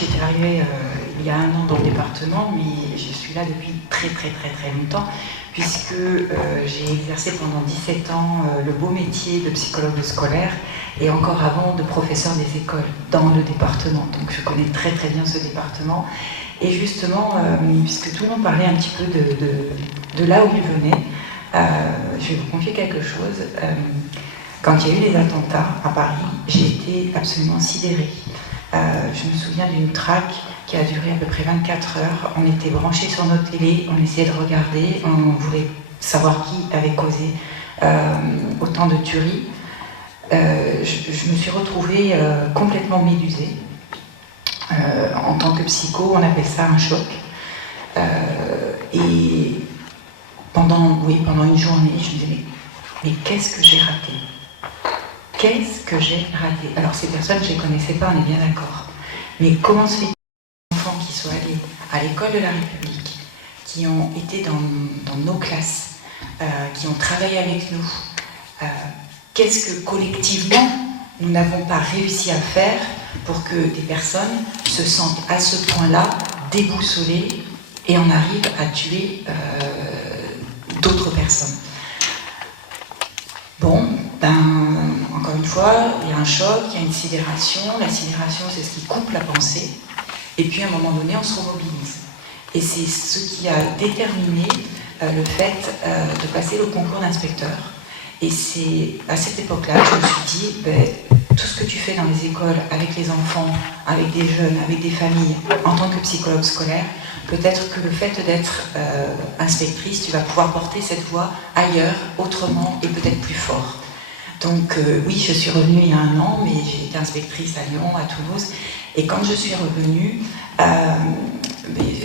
j'étais arrivée il y a 1 an dans le département, mais je suis là depuis très longtemps, puisque j'ai exercé pendant 17 ans le beau métier de psychologue scolaire, et encore avant de professeur des écoles dans le département. Donc je connais très bien ce département. Et justement, puisque tout le monde parlait un petit peu de là où il venait, je vais vous confier quelque chose. Quand il y a eu les attentats à Paris, j'ai été absolument sidérée. Je me souviens d'une traque qui a duré à peu près 24 heures. On était branchés sur notre télé, on essayait de regarder, on voulait savoir qui avait causé autant de tueries. Je me suis retrouvée complètement médusée. En tant que psycho, on appelle ça un choc. Et pendant une journée, je me disais, mais qu'est-ce que j'ai raté? Qu'est-ce que j'ai raté? Alors ces personnes, je ne les connaissais pas, on est bien d'accord. Mais comment se fait-il que les enfants qui sont allés à l'école de la République, qui ont été dans nos classes, qui ont travaillé avec nous, qu'est-ce que collectivement nous n'avons pas réussi à faire pour que des personnes se sentent à ce point-là déboussolées et en arrivent à tuer d'autres personnes? Bon, encore une fois, il y a un choc, il y a une sidération. La sidération, c'est ce qui coupe la pensée. Et puis, à un moment donné, on se remobilise. Et c'est ce qui a déterminé le fait de passer le concours d'inspecteur. Et c'est à cette époque-là que je me suis dit, tout ce que tu fais dans les écoles, avec les enfants, avec des jeunes, avec des familles, en tant que psychologue scolaire, peut-être que le fait d'être inspectrice, tu vas pouvoir porter cette voix ailleurs, autrement et peut-être plus fort. Donc oui, je suis revenue il y a 1 an, mais j'ai été inspectrice à Lyon, à Toulouse, et quand je suis revenue,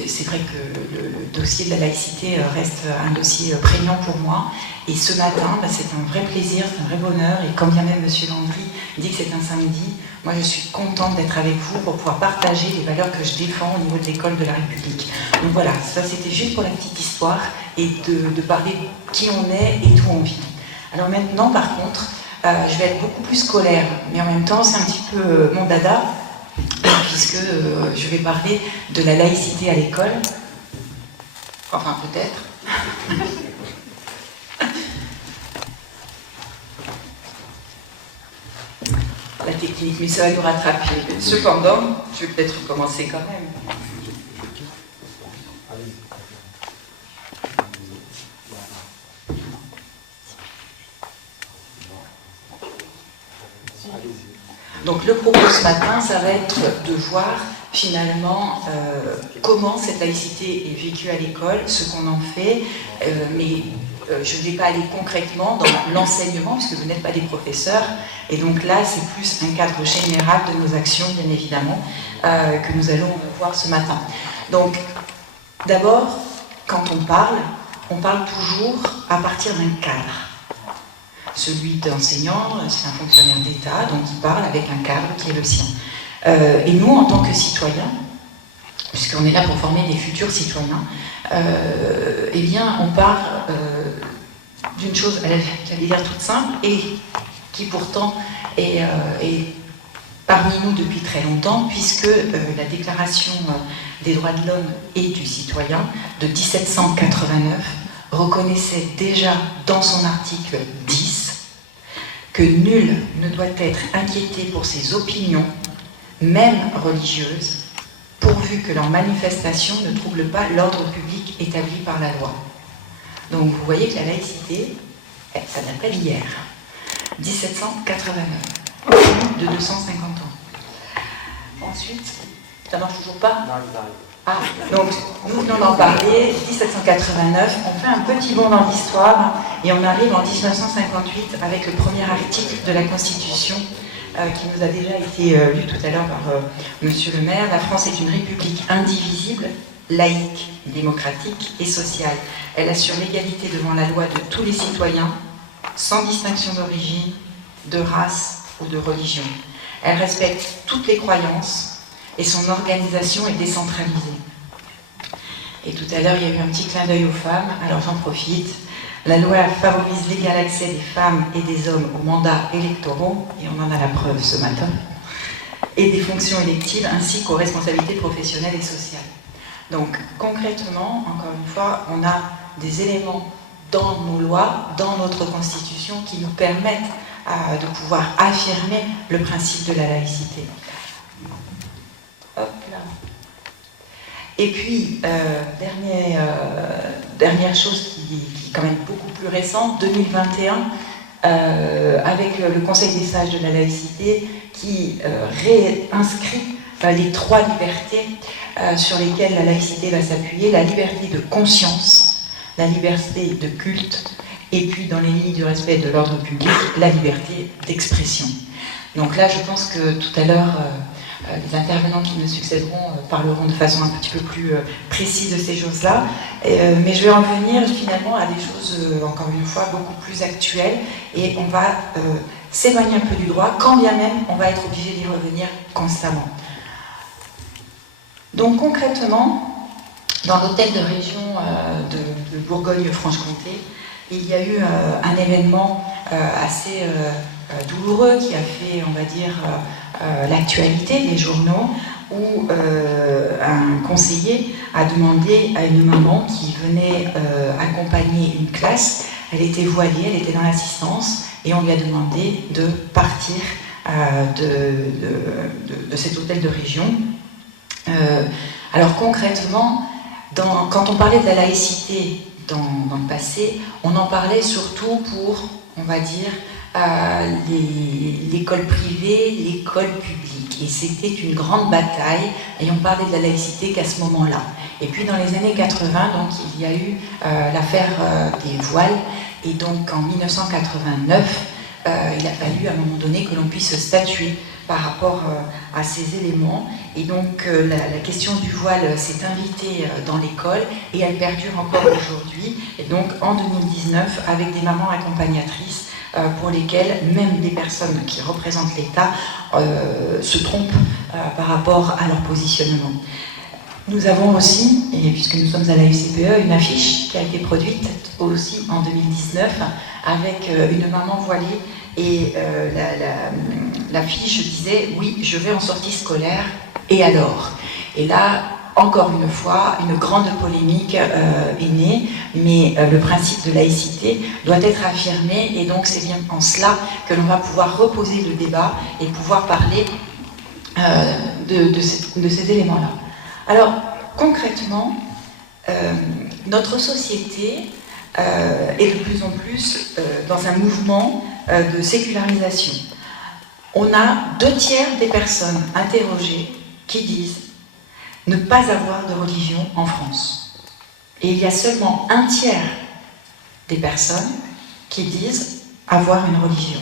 c'est vrai que le dossier de la laïcité reste un dossier prégnant pour moi, et ce matin, c'est un vrai plaisir, c'est un vrai bonheur, et quand bien même M. Landry dit que c'est un samedi, moi je suis contente d'être avec vous pour pouvoir partager les valeurs que je défends au niveau de l'école de la République. Donc voilà, ça c'était juste pour la petite histoire, et de parler de qui on est et d'où on vit. Alors maintenant, par contre, je vais être beaucoup plus scolaire, mais en même temps, c'est un petit peu mon dada, puisque je vais parler de la laïcité à l'école. Enfin, peut-être. La technique, mais ça va nous rattraper. Cependant, je vais peut-être recommencer quand même. Donc le propos ce matin, ça va être de voir finalement comment cette laïcité est vécue à l'école, ce qu'on en fait, mais je ne vais pas aller concrètement dans l'enseignement, puisque vous n'êtes pas des professeurs, et donc là c'est plus un cadre général de nos actions, bien évidemment, que nous allons voir ce matin. Donc d'abord, quand on parle toujours à partir d'un cadre. Celui d'enseignant, c'est un fonctionnaire d'État, donc il parle avec un cadre qui est le sien. Et nous, en tant que citoyens, puisqu'on est là pour former des futurs citoyens, eh bien, on part d'une chose, j'allais dire toute simple, et qui pourtant est parmi nous depuis très longtemps, puisque la Déclaration des droits de l'homme et du citoyen de 1789 reconnaissait déjà dans son article 10 que nul ne doit être inquiété pour ses opinions, même religieuses, pourvu que leur manifestation ne trouble pas l'ordre public établi par la loi. Donc vous voyez que la laïcité, ça date pas d'hier. 1789, de 250 ans. Ensuite, ça marche toujours pas? Ah, donc nous venons d'en parler, 1789, on fait un petit bond dans l'histoire et on arrive en 1958 avec le premier article de la Constitution qui nous a déjà été lu tout à l'heure par Monsieur le maire. La France est une république indivisible, laïque, démocratique et sociale. Elle assure l'égalité devant la loi de tous les citoyens, sans distinction d'origine, de race ou de religion. Elle respecte toutes les croyances et son organisation est décentralisée. Et tout à l'heure, il y a eu un petit clin d'œil aux femmes, alors j'en profite. La loi favorise l'égal accès des femmes et des hommes aux mandats électoraux, et on en a la preuve ce matin. et des fonctions électives ainsi qu'aux responsabilités professionnelles et sociales. Donc concrètement, encore une fois, on a des éléments dans nos lois, dans notre Constitution, qui nous permettent de pouvoir affirmer le principe de la laïcité. Hop là. Et puis, dernière chose qui est quand même beaucoup plus récente, 2021, avec le Conseil des sages de la laïcité, qui réinscrit les 3 libertés sur lesquelles la laïcité va s'appuyer: la liberté de conscience, la liberté de culte, et puis dans les lignes du respect de l'ordre public, la liberté d'expression. Donc là, je pense que tout à l'heure, les intervenants qui me succéderont parleront de façon un petit peu plus précise de ces choses-là, mais je vais en venir finalement à des choses, encore une fois, beaucoup plus actuelles, et on va s'éloigner un peu du droit, quand bien même on va être obligé d'y revenir constamment. Donc concrètement, dans l'hôtel de région de Bourgogne-Franche-Comté, il y a eu un événement assez douloureux qui a fait, on va dire, l'actualité des journaux, où un conseiller a demandé à une maman qui venait accompagner une classe, elle était voilée, elle était dans l'assistance, et on lui a demandé de partir de cet hôtel de région. Alors concrètement, quand on parlait de la laïcité dans le passé, on en parlait surtout pour, on va dire, l'école privée, l'école publique. Et c'était une grande bataille, et on parlait de la laïcité qu'à ce moment-là. Et puis dans les années 80, donc, il y a eu l'affaire des voiles, et donc en 1989, il a fallu à un moment donné que l'on puisse statuer par rapport à ces éléments. Et donc la question du voile s'est invitée dans l'école, et elle perdure encore aujourd'hui. Et donc en 2019, avec des mamans accompagnatrices, pour lesquelles même des personnes qui représentent l'État se trompent par rapport à leur positionnement. Nous avons aussi, et puisque nous sommes à la UCPE, une affiche qui a été produite aussi en 2019 avec une maman voilée, et l'affiche disait « Oui, je vais en sortie scolaire, et alors ?» Et là, encore une fois, une grande polémique est née, mais le principe de laïcité doit être affirmé, et donc c'est bien en cela que l'on va pouvoir reposer le débat et pouvoir parler de ces éléments-là. Alors, concrètement, notre société est de plus en plus dans un mouvement de sécularisation. On a 2/3 des personnes interrogées qui disent ne pas avoir de religion en France. Et il y a seulement 1/3 des personnes qui disent avoir une religion.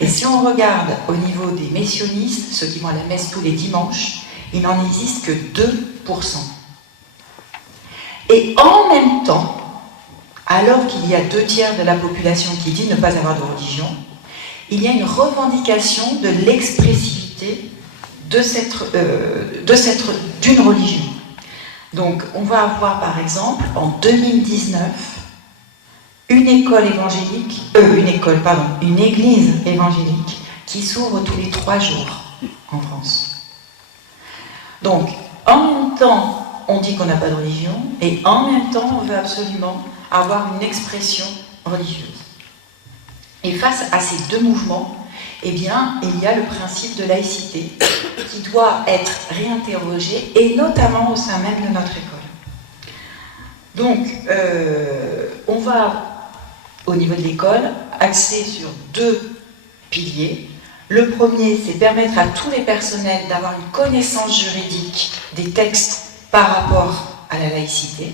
Et si on regarde au niveau des messionistes, ceux qui vont à la messe tous les dimanches, il n'en existe que 2%. Et en même temps, alors qu'il y a 2/3 de la population qui dit ne pas avoir de religion, il y a une revendication de l'expressivité d'une religion. Donc on va avoir par exemple en 2019 une église évangélique qui s'ouvre tous les 3 jours en France. Donc en même temps on dit qu'on n'a pas de religion, et en même temps on veut absolument avoir une expression religieuse. Et face à ces deux mouvements, eh bien, il y a le principe de laïcité qui doit être réinterrogé, et notamment au sein même de notre école. Donc, on va, au niveau de l'école, axer sur 2 piliers. Le premier, c'est permettre à tous les personnels d'avoir une connaissance juridique des textes par rapport à la laïcité,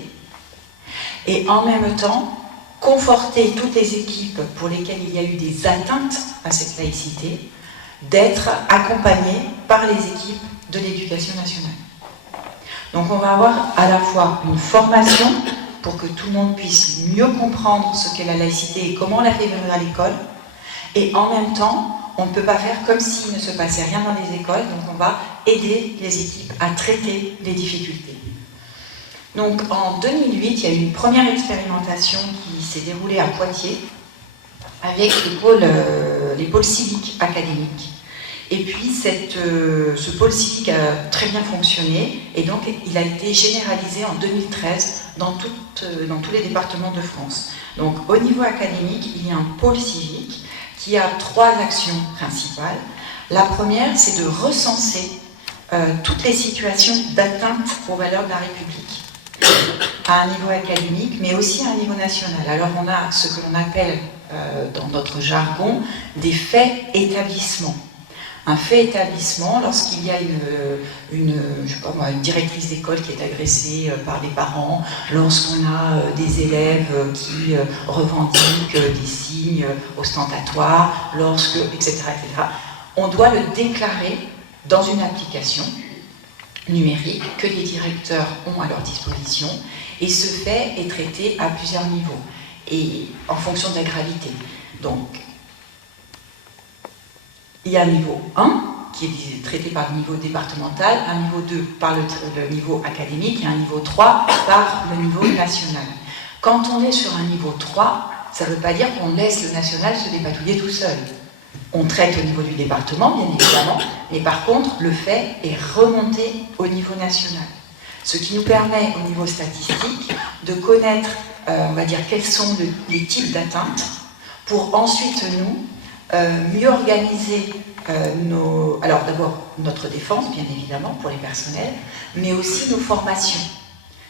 et en même temps, conforter toutes les équipes pour lesquelles il y a eu des atteintes à cette laïcité, d'être accompagnées par les équipes de l'éducation nationale. Donc on va avoir à la fois une formation pour que tout le monde puisse mieux comprendre ce qu'est la laïcité et comment on la fait vivre à l'école, et en même temps, on ne peut pas faire comme s'il ne se passait rien dans les écoles, donc on va aider les équipes à traiter les difficultés. Donc en 2008, il y a eu une première expérimentation qui s'est déroulée à Poitiers avec les pôles civiques académiques. Et puis ce pôle civique a très bien fonctionné et donc il a été généralisé en 2013 dans tous les départements de France. Donc au niveau académique, il y a un pôle civique qui a 3 actions principales. La première, c'est de recenser toutes les situations d'atteinte aux valeurs de la République à un niveau académique, mais aussi à un niveau national. Alors on a ce que l'on appelle dans notre jargon des faits établissements. Un fait établissement, lorsqu'il y a je sais pas moi, une directrice d'école qui est agressée par les parents, lorsqu'on a des élèves qui revendiquent des signes ostentatoires, etc., on doit le déclarer dans une application numérique que les directeurs ont à leur disposition, et ce fait est traité à plusieurs niveaux, et en fonction de la gravité. Donc, il y a un niveau 1, qui est traité par le niveau départemental, un niveau 2 par le niveau académique, et un niveau 3 par le niveau national. Quand on est sur un niveau 3, ça ne veut pas dire qu'on laisse le national se dépatouiller tout seul. On traite au niveau du département, bien évidemment, mais par contre, le fait est remonté au niveau national. Ce qui nous permet, au niveau statistique, de connaître, on va dire, quels sont les types d'atteintes, pour ensuite, nous, mieux organiser alors d'abord notre défense, bien évidemment, pour les personnels, mais aussi nos formations.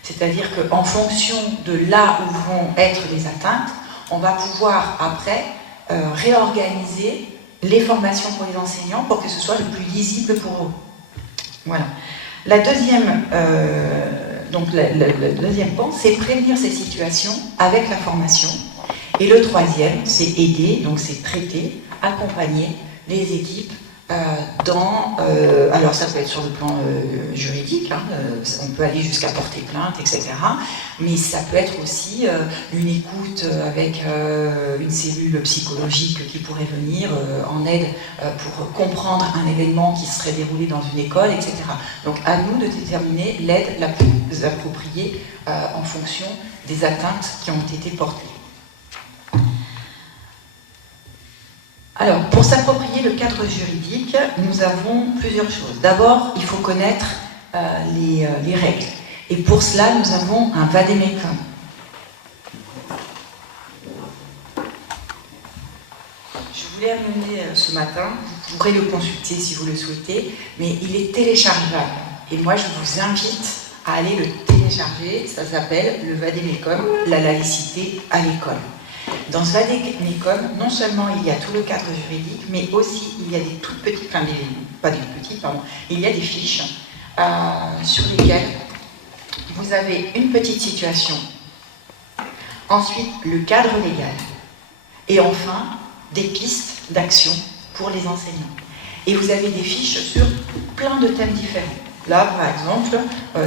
C'est-à-dire qu'en fonction de là où vont être les atteintes, on va pouvoir après réorganiser les formations pour les enseignants pour que ce soit le plus lisible pour eux. Voilà. La deuxième, le deuxième point, c'est prévenir ces situations avec la formation. Et le troisième, c'est aider, donc c'est traiter, accompagner les équipes alors ça peut être sur le plan juridique, hein, on peut aller jusqu'à porter plainte, etc. Mais ça peut être aussi une écoute avec une cellule psychologique qui pourrait venir en aide pour comprendre un événement qui serait déroulé dans une école, etc. Donc à nous de déterminer l'aide la plus appropriée en fonction des atteintes qui ont été portées. Alors, pour s'approprier le cadre juridique, nous avons plusieurs choses. D'abord, il faut connaître les règles. Et pour cela, nous avons un vade-mecum. Je voulais amener ce matin, vous pourrez le consulter si vous le souhaitez, mais il est téléchargeable. Et moi, je vous invite à aller le télécharger. Ça s'appelle le vade-mecum, la laïcité à l'école. Dans ce vade-mecum, non seulement il y a tout le cadre juridique, mais aussi il y a des toutes petites, enfin pas des petites, pardon, il y a des fiches sur lesquelles vous avez une petite situation, ensuite le cadre légal, et enfin des pistes d'action pour les enseignants. Et vous avez des fiches sur plein de thèmes différents. Là, par exemple,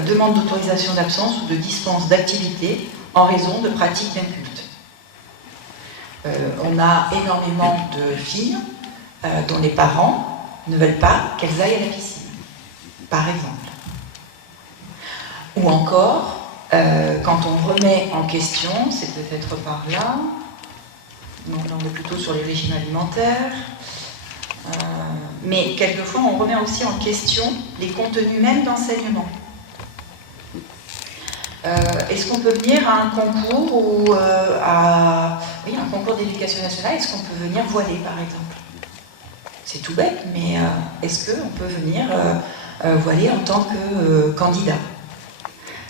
demande d'autorisation d'absence ou de dispense d'activité en raison de pratiques d'un culte. On a énormément de filles dont les parents ne veulent pas qu'elles aillent à la piscine, par exemple. Ou encore, quand on remet en question, c'est peut-être par là, donc là on est plutôt sur les régimes alimentaires, mais quelquefois on remet aussi en question les contenus même d'enseignement. Est-ce qu'on peut venir à un concours ou un concours d'éducation nationale? Est-ce qu'on peut venir voiler, par exemple? C'est tout bête, mais est-ce qu'on peut venir voiler en tant que candidat?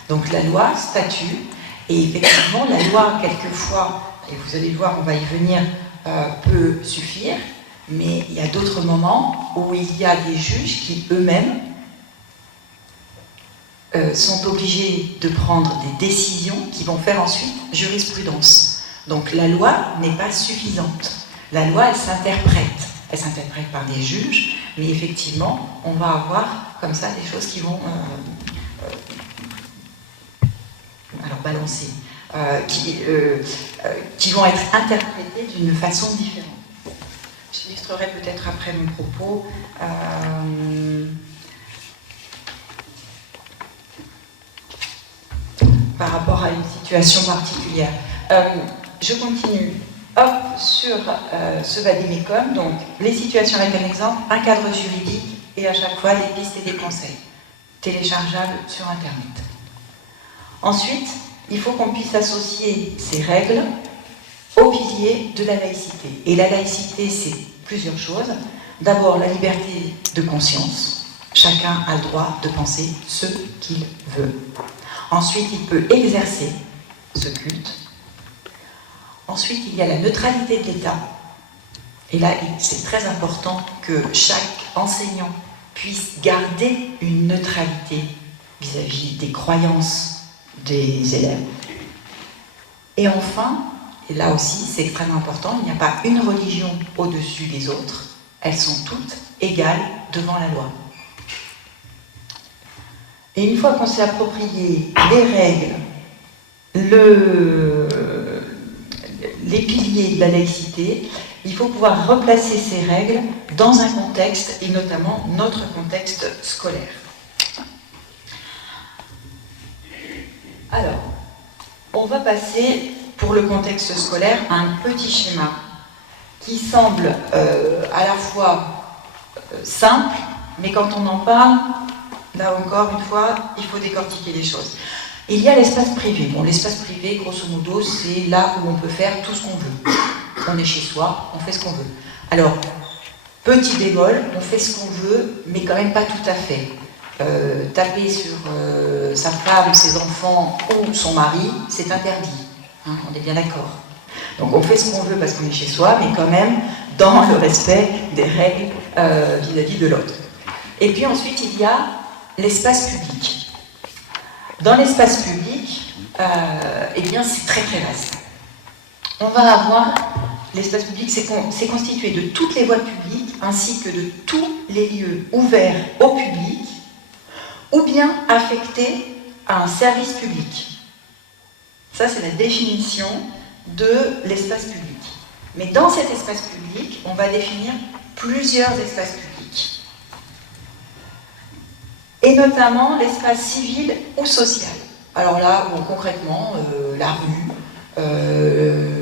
Donc la loi statue, et effectivement la loi, quelquefois, et vous allez le voir, on va y venir, peut suffire, mais il y a d'autres moments où il y a des juges qui eux-mêmes sont obligés de prendre des décisions qui vont faire ensuite jurisprudence. Donc la loi n'est pas suffisante. La loi, elle s'interprète. Elle s'interprète par des juges, mais effectivement, on va avoir comme ça des choses qui vont balancer, qui vont être interprétées d'une façon différente. J'illustrerai peut-être après mon propos. Par rapport à une situation particulière. Je continue. hop, sur ce vademecum, donc les situations avec un exemple, un cadre juridique et à chaque fois des pistes et des conseils, téléchargeables sur Internet. Ensuite, il faut qu'on puisse associer ces règles au pilier de la laïcité. Et la laïcité, c'est plusieurs choses. D'abord, la liberté de conscience. Chacun a le droit de penser ce qu'il veut. Ensuite, il peut exercer ce culte. Ensuite, il y a la neutralité de l'État. Et là, c'est très important que chaque enseignant puisse garder une neutralité vis-à-vis des croyances des élèves. Et enfin, et là aussi c'est extrêmement important, il n'y a pas une religion au-dessus des autres, elles sont toutes égales devant la loi. Et une fois qu'on s'est approprié les règles, les piliers de la laïcité, il faut pouvoir replacer ces règles dans un contexte, et notamment notre contexte scolaire. Alors, on va passer, pour le contexte scolaire, à un petit schéma qui semble à la fois simple, mais quand on en parle, là encore une fois, il faut décortiquer les choses. Il y a l'espace privé. Bon, l'espace privé, grosso modo, c'est là où on peut faire tout ce qu'on veut. On est chez soi, on fait ce qu'on veut. Alors, petit bémol, on fait ce qu'on veut, mais quand même pas tout à fait. Taper sur sa femme, ses enfants ou son mari, c'est interdit. Hein, on est bien d'accord. Donc on fait ce qu'on veut parce qu'on est chez soi, mais quand même dans le respect des règles vis-à-vis de l'autre. Et puis ensuite, il y a l'espace public. Dans l'espace public, eh bien, c'est très très vaste. On va avoir, l'espace public, c'est constitué de toutes les voies publiques, ainsi que de tous les lieux ouverts au public, ou bien affectés à un service public. Ça, c'est la définition de l'espace public. Mais dans cet espace public, on va définir plusieurs espaces publics. Et notamment l'espace civil ou social. Alors là, bon, concrètement, la rue,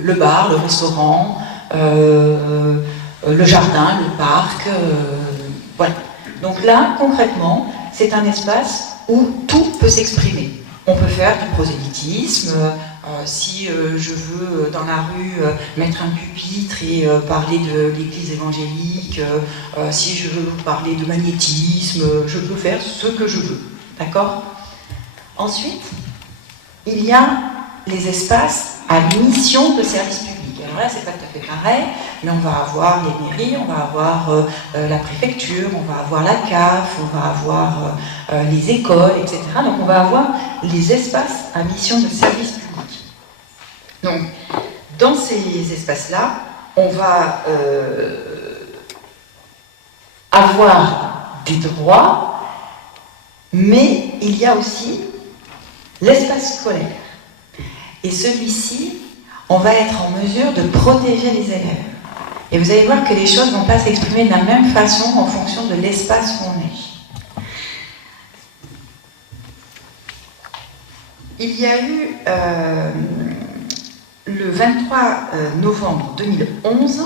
le bar, le restaurant, le jardin, le parc, voilà. Donc là, concrètement, c'est un espace où tout peut s'exprimer. On peut faire du prosélytisme, si je veux dans la rue mettre un pupitre et parler de l'église évangélique, si je veux vous parler de magnétisme, je peux faire ce que je veux. D'accord ? Ensuite, il y a les espaces à mission de service public. Alors là, c'est pas tout à fait pareil, mais on va avoir les mairies, on va avoir la préfecture, on va avoir la CAF, on va avoir les écoles, etc. Donc on va avoir les espaces à mission de service public. Donc, dans ces espaces-là, on va avoir des droits, mais il y a aussi l'espace scolaire. Et celui-ci, on va être en mesure de protéger les élèves. Et vous allez voir que les choses ne vont pas s'exprimer de la même façon en fonction de l'espace où on est. Il y a eu, le 23 novembre 2011,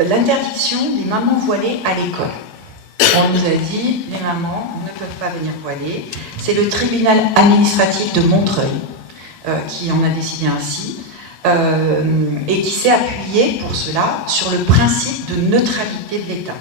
l'interdiction des mamans voilées à l'école. On nous a dit, les mamans ne peuvent pas venir voilées. C'est le tribunal administratif de Montreuil qui en a décidé ainsi. Et qui s'est appuyé pour cela sur le principe de neutralité de l'État.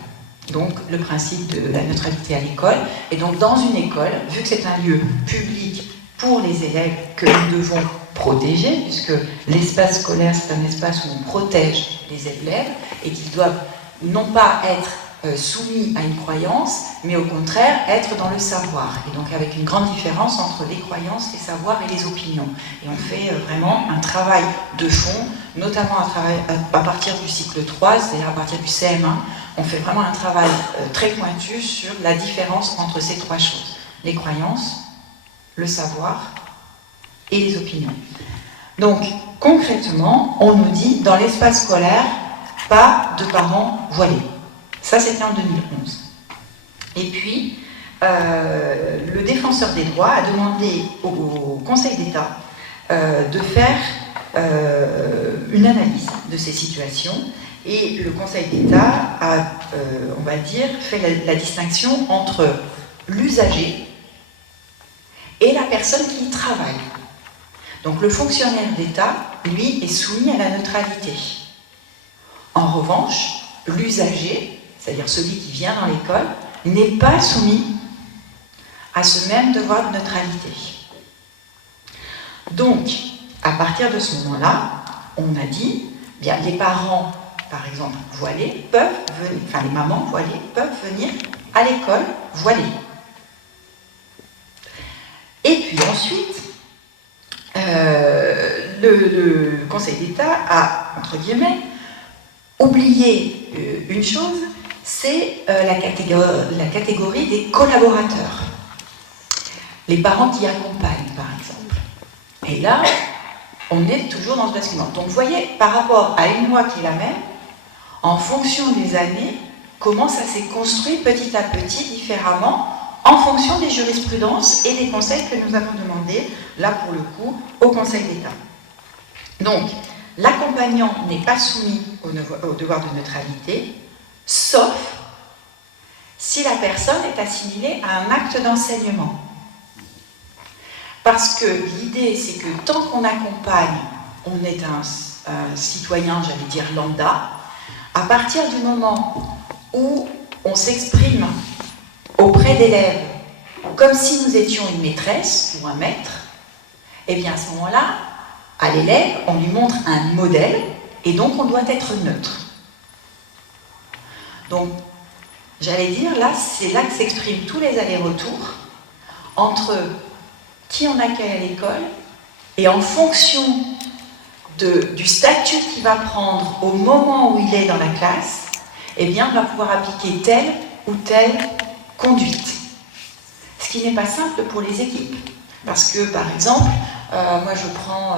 Donc le principe de la neutralité à l'école. Et donc dans une école, vu que c'est un lieu public pour les élèves que nous devons protéger, puisque l'espace scolaire c'est un espace où on protège les élèves et qu'ils doivent non pas être soumis à une croyance, mais au contraire être dans le savoir. Et donc avec une grande différence entre les croyances, les savoirs et les opinions. Et on fait vraiment un travail de fond, notamment à partir du cycle 3, c'est-à-dire à partir du CM1, on fait vraiment un travail très pointu sur la différence entre ces trois choses. Les croyances, le savoir et les opinions. Donc concrètement, on nous dit dans l'espace scolaire, pas de parents voilés. Ça, c'était en 2011. Et puis, le défenseur des droits a demandé au Conseil d'État de faire une analyse de ces situations et le Conseil d'État a, on va dire, fait la distinction entre l'usager et la personne qui y travaille. Donc le fonctionnaire d'État, lui, est soumis à la neutralité. En revanche, l'usager, c'est-à-dire celui qui vient dans l'école, n'est pas soumis à ce même devoir de neutralité. Donc, à partir de ce moment-là, on a dit, bien, les parents, par exemple, voilés, peuvent venir, enfin les mamans voilées, peuvent venir à l'école voilées. Et puis ensuite, le Conseil d'État a, entre guillemets, oublié une chose, c'est la catégorie des collaborateurs. Les parents qui accompagnent, par exemple. Et là, on est toujours dans ce basculement. Donc vous voyez, par rapport à une loi qui est la même, en fonction des années, comment ça s'est construit petit à petit, différemment, en fonction des jurisprudences et des conseils que nous avons demandés, là pour le coup, au Conseil d'État. Donc, l'accompagnant n'est pas soumis au devoir de neutralité, sauf si la personne est assimilée à un acte d'enseignement. Parce que l'idée, c'est que tant qu'on accompagne, on est un citoyen, j'allais dire lambda, à partir du moment où on s'exprime auprès d'élèves comme si nous étions une maîtresse ou un maître, et bien à ce moment-là, à l'élève, on lui montre un modèle et donc on doit être neutre. Donc, j'allais dire, là, c'est là que s'expriment tous les allers-retours entre qui on accueille à l'école et en fonction du statut qu'il va prendre au moment où il est dans la classe, eh bien, on va pouvoir appliquer telle ou telle conduite. Ce qui n'est pas simple pour les équipes. Parce que, par exemple, moi je prends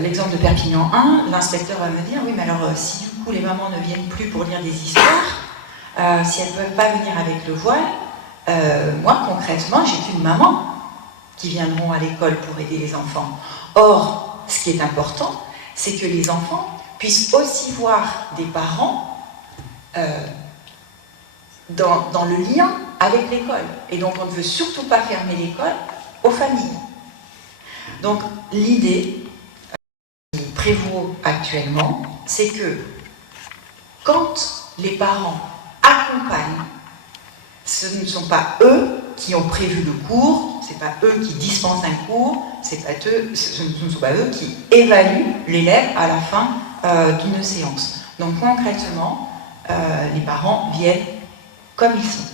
l'exemple de Perpignan 1, l'inspecteur va me dire, oui, mais alors si du coup les mamans ne viennent plus pour lire des histoires, si elles ne peuvent pas venir avec le voile, moi concrètement, j'ai qu'une maman qui viendront à l'école pour aider les enfants. Or, ce qui est important, c'est que les enfants puissent aussi voir des parents dans le lien avec l'école. Et donc, on ne veut surtout pas fermer l'école aux familles. Donc, l'idée qui prévaut actuellement, c'est que quand les parents accompagnent, ce ne sont pas eux qui ont prévu le cours, ce n'est pas eux qui dispensent un cours, ce ne sont pas eux qui évaluent l'élève à la fin d'une séance. Donc concrètement, les parents viennent comme ils sont.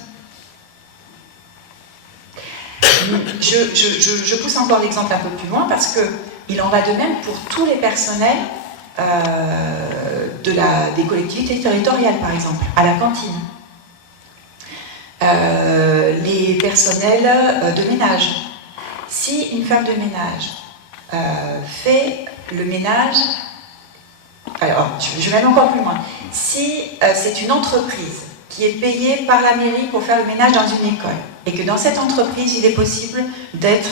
Je pousse encore l'exemple un peu plus loin parce qu'il en va de même pour tous les personnels des collectivités territoriales, par exemple, à la cantine. Les personnels de ménage. Si une femme de ménage fait le ménage, alors je vais aller encore plus loin, si c'est une entreprise qui est payée par la mairie pour faire le ménage dans une école, et que dans cette entreprise, il est possible d'être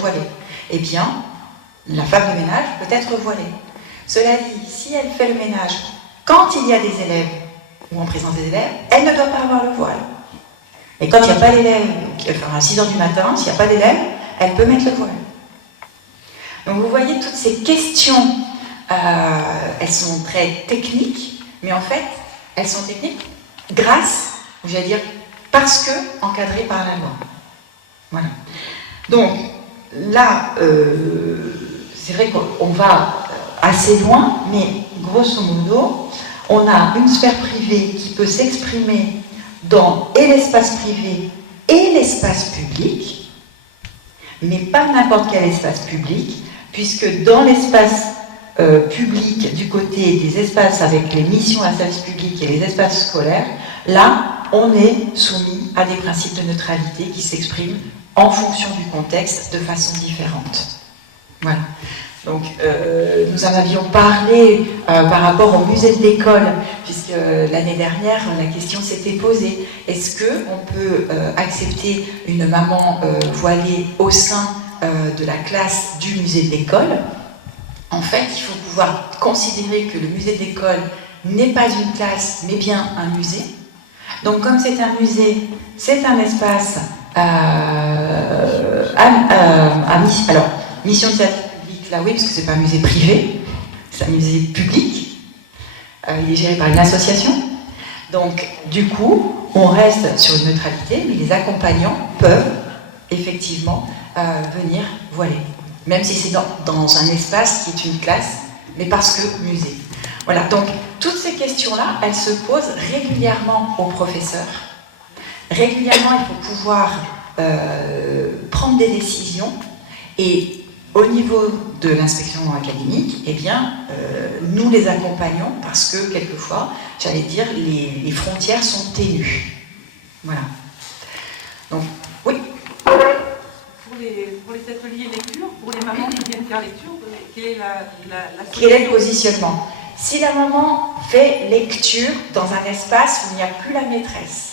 voilée, eh bien, la femme de ménage peut être voilée. Cela dit, si elle fait le ménage quand il y a des élèves, ou en présence des élèves, elle ne doit pas avoir le voile. Et quand il n'y a pas d'élèves, enfin à 6h du matin, s'il n'y a pas d'élèves, elle peut mettre le voile. Donc vous voyez, toutes ces questions, elles sont très techniques, mais en fait, elles sont techniques grâce, j'allais dire, parce que encadrées par la loi. Voilà. Donc, là, c'est vrai qu'on va assez loin, mais grosso modo, on a une sphère privée qui peut s'exprimer dans et l'espace privé et l'espace public, mais pas n'importe quel espace public, puisque dans l'espace public, du côté des espaces avec les missions à service public et les espaces scolaires, là, on est soumis à des principes de neutralité qui s'expriment en fonction du contexte de façon différente. Voilà. Donc, nous en avions parlé par rapport au musée de l'école, puisque l'année dernière, la question s'était posée. Est-ce qu'on peut accepter une maman voilée au sein de la classe du musée de l'école. En fait, il faut pouvoir considérer que le musée de l'école n'est pas une classe, mais bien un musée. Donc, comme c'est un musée, c'est un espace alors, mission de service public, là oui, parce que c'est pas un musée privé, c'est un musée public. Il est géré par une association. Donc, du coup, on reste sur une neutralité, mais les accompagnants peuvent effectivement venir voiler. Même si c'est dans un espace qui est une classe, mais parce que musée. Voilà, donc toutes ces questions-là, elles se posent régulièrement aux professeurs. Régulièrement, il faut pouvoir prendre des décisions, et au niveau de l'inspection académique, eh bien, nous les accompagnons parce que, quelquefois, j'allais dire, les frontières sont ténues. Voilà. Donc, oui. Pour les ateliers lecture, pour les mamans qui viennent faire lecture, quel est quel est le positionnement? Si la maman fait lecture dans un espace où il n'y a plus la maîtresse,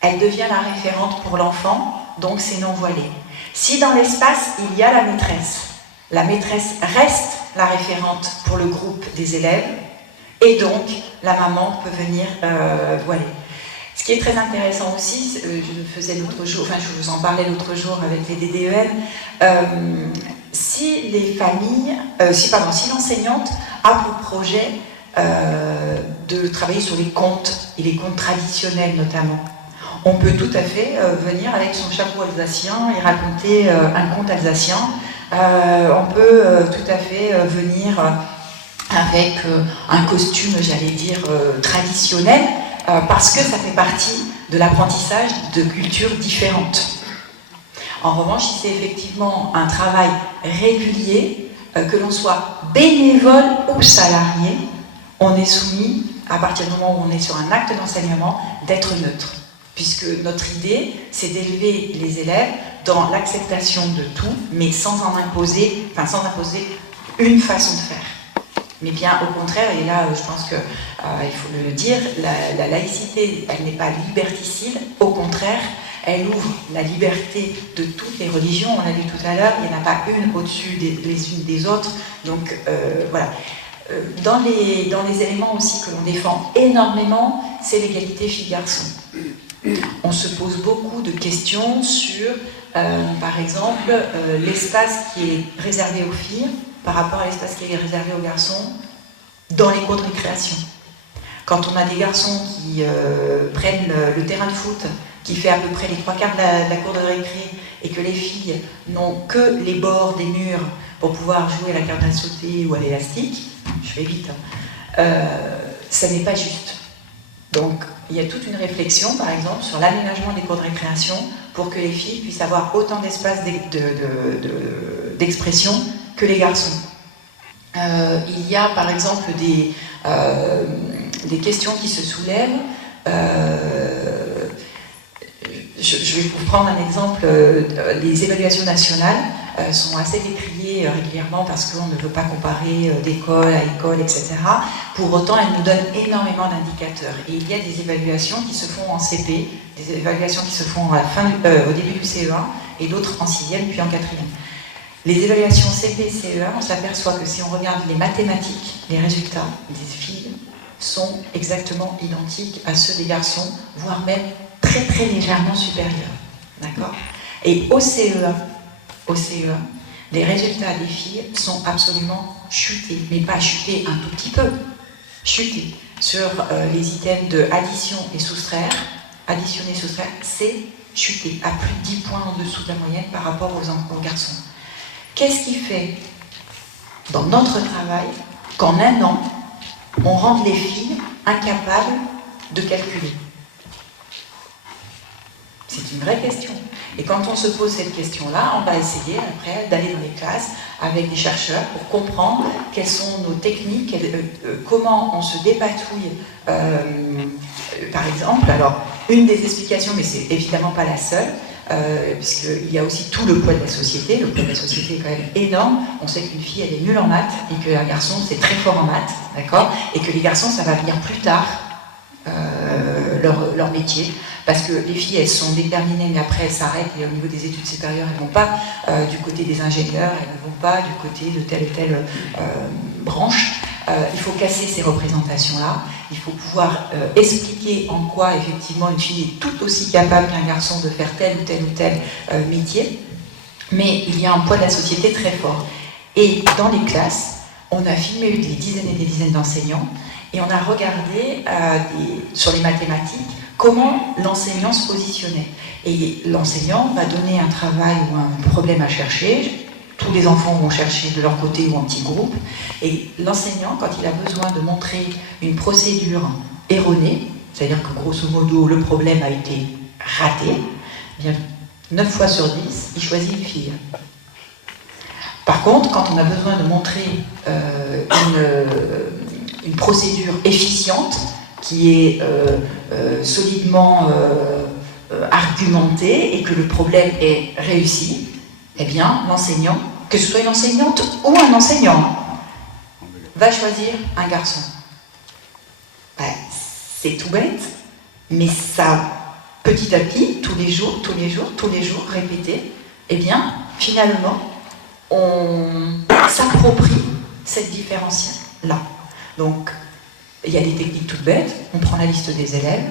elle devient la référente pour l'enfant, donc c'est non voilé. Si dans l'espace, il y a la maîtresse reste la référente pour le groupe des élèves, et donc la maman peut venir voiler. Ce qui est très intéressant aussi, je le faisais l'autre jour, enfin je vous en parlais l'autre jour avec les DDEN, si les familles, si l'enseignante a pour projet de travailler sur les contes, et les contes traditionnels notamment, on peut tout à fait venir avec son chapeau alsacien et raconter un conte alsacien. On peut tout à fait venir avec un costume, j'allais dire, traditionnel, parce que ça fait partie de l'apprentissage de cultures différentes. En revanche, si c'est effectivement un travail régulier, que l'on soit bénévole ou salarié, on est soumis, à partir du moment où on est sur un acte d'enseignement, d'être neutre. Puisque notre idée, c'est d'élever les élèves dans l'acceptation de tout, mais sans imposer une façon de faire. Mais bien au contraire, et là je pense qu'il faut le dire, la laïcité, elle n'est pas liberticide, au contraire, elle ouvre la liberté de toutes les religions. On l'a vu tout à l'heure, il n'y en a pas une au-dessus les unes des autres. Donc voilà. Dans les éléments aussi que l'on défend énormément, c'est l'égalité filles-garçons. On se pose beaucoup de questions sur, par exemple, l'espace qui est réservé aux filles par rapport à l'espace qui est réservé aux garçons dans les cours de récréation. Quand on a des garçons qui prennent le terrain de foot, qui fait à peu près les 3/4 de la cour de récré, et que les filles n'ont que les bords des murs pour pouvoir jouer à la corde à sauter ou à l'élastique, je fais vite, ça n'est pas juste. Donc, il y a toute une réflexion, par exemple, sur l'aménagement des cours de récréation pour que les filles puissent avoir autant d'espace d'expression que les garçons. Il y a, par exemple, des questions qui se soulèvent. Je vais vous prendre un exemple. Les évaluations nationales sont assez décriées régulièrement parce qu'on ne veut pas comparer d'école à école, etc. Pour autant, elles nous donnent énormément d'indicateurs. Et il y a des évaluations qui se font en CP, des évaluations qui se font au début du CE1 et d'autres en 6e puis en 4e. Les évaluations CP et CE1, on s'aperçoit que si on regarde les mathématiques, les résultats des filles sont exactement identiques à ceux des garçons, voire même très très légèrement supérieurs. D'accord ? Et au CE1, les résultats des filles sont absolument chutés, mais pas chutés un tout petit peu, chutés. Sur les items de addition et soustraire, additionner, soustraire, c'est chuté à plus de 10 points en dessous de la moyenne par rapport aux garçons. Qu'est-ce qui fait, dans notre travail, qu'en un an, on rende les filles incapables de calculer ? C'est une vraie question. Et quand on se pose cette question-là, on va essayer après d'aller dans les classes avec des chercheurs pour comprendre quelles sont nos techniques, comment on se dépatouille. Par exemple, alors, une des explications, mais c'est évidemment pas la seule, puisqu'il y a aussi tout le poids de la société. Le poids de la société est quand même énorme. On sait qu'une fille, elle est nulle en maths, et qu'un garçon, c'est très fort en maths, d'accord ? Et que les garçons, ça va venir plus tard, leur métier, parce que les filles, elles sont déterminées, mais après, elles s'arrêtent, et au niveau des études supérieures, elles ne vont pas du côté des ingénieurs, elles ne vont pas du côté de telle et telle branche. Il faut casser ces représentations-là, il faut pouvoir expliquer en quoi, effectivement, une fille est tout aussi capable qu'un garçon de faire tel ou tel métier, mais il y a un poids de la société très fort. Et dans les classes, on a filmé des dizaines et des dizaines d'enseignants, et on a regardé sur les mathématiques comment l'enseignant se positionnait. Et l'enseignant va donner un travail ou un problème à chercher, tous les enfants vont chercher de leur côté ou en petit groupe, et l'enseignant, quand il a besoin de montrer une procédure erronée, c'est-à-dire que grosso modo le problème a été raté, eh bien 9 fois sur 10, il choisit une fille. Par contre, quand on a besoin de montrer une procédure efficiente, qui est solidement argumentée et que le problème est réussi, eh bien, l'enseignant, que ce soit une enseignante ou un enseignant, va choisir un garçon. Ben, c'est tout bête, mais ça, petit à petit, tous les jours, répété, eh bien, finalement, on s'approprie cette différenciation-là. Donc, il y a des techniques toutes bêtes, on prend la liste des élèves,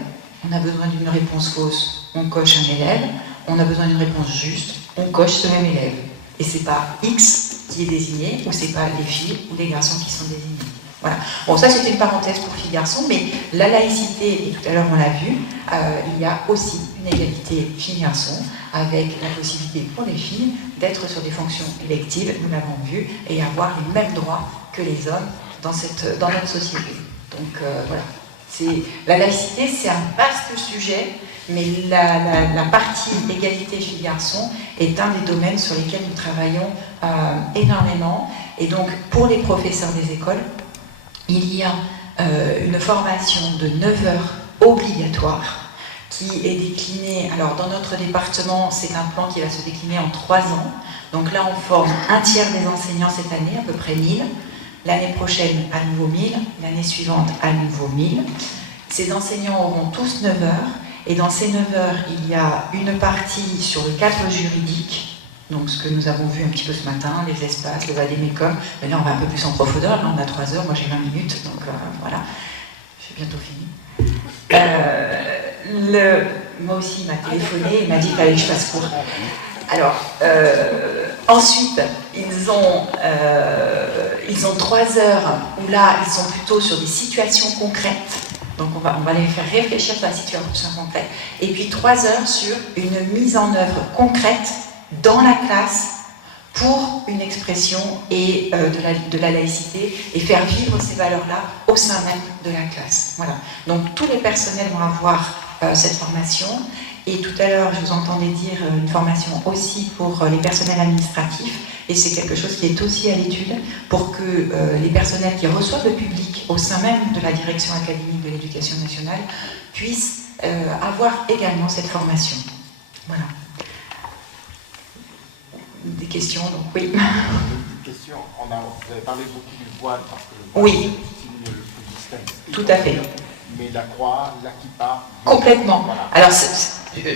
on a besoin d'une réponse fausse, on coche un élève, on a besoin d'une réponse juste, on coche ce même élève. Et c'est pas X qui est désigné, ou c'est pas les filles ou les garçons qui sont désignés. Voilà. Bon, ça c'était une parenthèse pour filles-garçons, mais la laïcité, et tout à l'heure on l'a vu, il y a aussi une égalité filles-garçons, avec la possibilité pour les filles d'être sur des fonctions électives, nous l'avons vu, et avoir les mêmes droits que les hommes dans notre société. Donc voilà. La laïcité, c'est un vaste sujet, mais la partie égalité filles-garçons est un des domaines sur lesquels nous travaillons énormément. Et donc, pour les professeurs des écoles, il y a une formation de 9 heures obligatoire qui est déclinée. Alors, dans notre département, c'est un plan qui va se décliner en 3 ans. Donc là, on forme un tiers des enseignants cette année, à peu près 1000. L'année prochaine, à nouveau 1000. L'année suivante, à nouveau 1000. Ces enseignants auront tous 9 heures. Et dans ces 9 heures, il y a une partie sur le cadre juridique, donc ce que nous avons vu un petit peu ce matin, les espaces, le vadémécum. Mais là, on va un peu plus en profondeur. Là, on a 3 heures. Moi, j'ai 20 minutes. Donc voilà, j'ai bientôt fini. Moi aussi, il m'a téléphoné. Il m'a dit qu'il fallait que je fasse court. Alors, ensuite, ils ont 3 heures où là, ils sont plutôt sur des situations concrètes. Donc on va les faire réfléchir sur la situation concrète. Et puis 3 heures sur une mise en œuvre concrète dans la classe pour une expression et de la laïcité et faire vivre ces valeurs-là au sein même de la classe. Voilà. Donc tous les personnels vont avoir cette formation. Et tout à l'heure, je vous entendais dire une formation aussi pour les personnels administratifs. Et c'est quelque chose qui est aussi à l'étude pour que les personnels qui reçoivent le public au sein même de la direction académique de l'éducation nationale puissent avoir également cette formation. Voilà. Des questions, donc oui. Une question, vous avez parlé beaucoup du voile parce que le voile oui. est le signe le plus distinct. Tout à fait. Mais la croix, la kippa... Complètement. Voilà. Alors,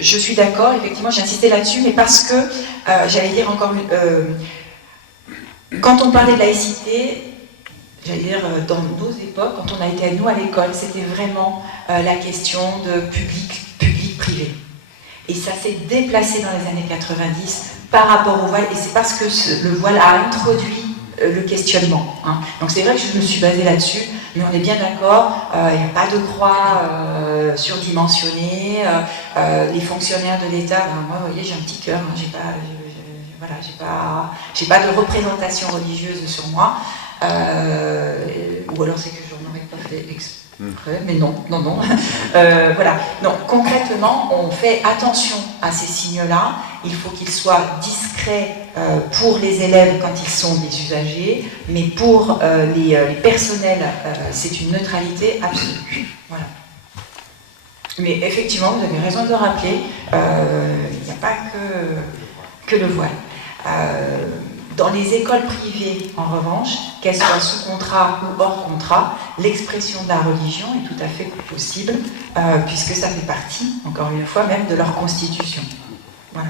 je suis d'accord, effectivement, j'ai insisté là-dessus, mais parce que, j'allais dire encore quand on parlait de laïcité, j'allais dire, dans nos époques, quand on a été nous à l'école, c'était vraiment la question de public-privé. Et ça s'est déplacé dans les années 90 par rapport au voile, et c'est parce que le voile a introduit le questionnement. Hein. Donc c'est vrai que je me suis basée là-dessus, mais on est bien d'accord, il n'y a pas de croix surdimensionnée, les fonctionnaires de l'État, moi vous voyez j'ai un petit cœur, hein, j'ai pas de représentation religieuse sur moi, ou alors c'est que je n'en aurais pas fait exprès, mais non. Voilà. Donc concrètement, on fait attention à ces signes-là. Il faut qu'ils soient discrets pour les élèves quand ils sont des usagers, mais pour les personnels, c'est une neutralité absolue. Voilà. Mais effectivement, vous avez raison de le rappeler, il n'y a pas que le voile. Dans les écoles privées, en revanche, qu'elles soient sous contrat ou hors contrat, l'expression de la religion est tout à fait possible, puisque ça fait partie, encore une fois, même de leur constitution. Voilà.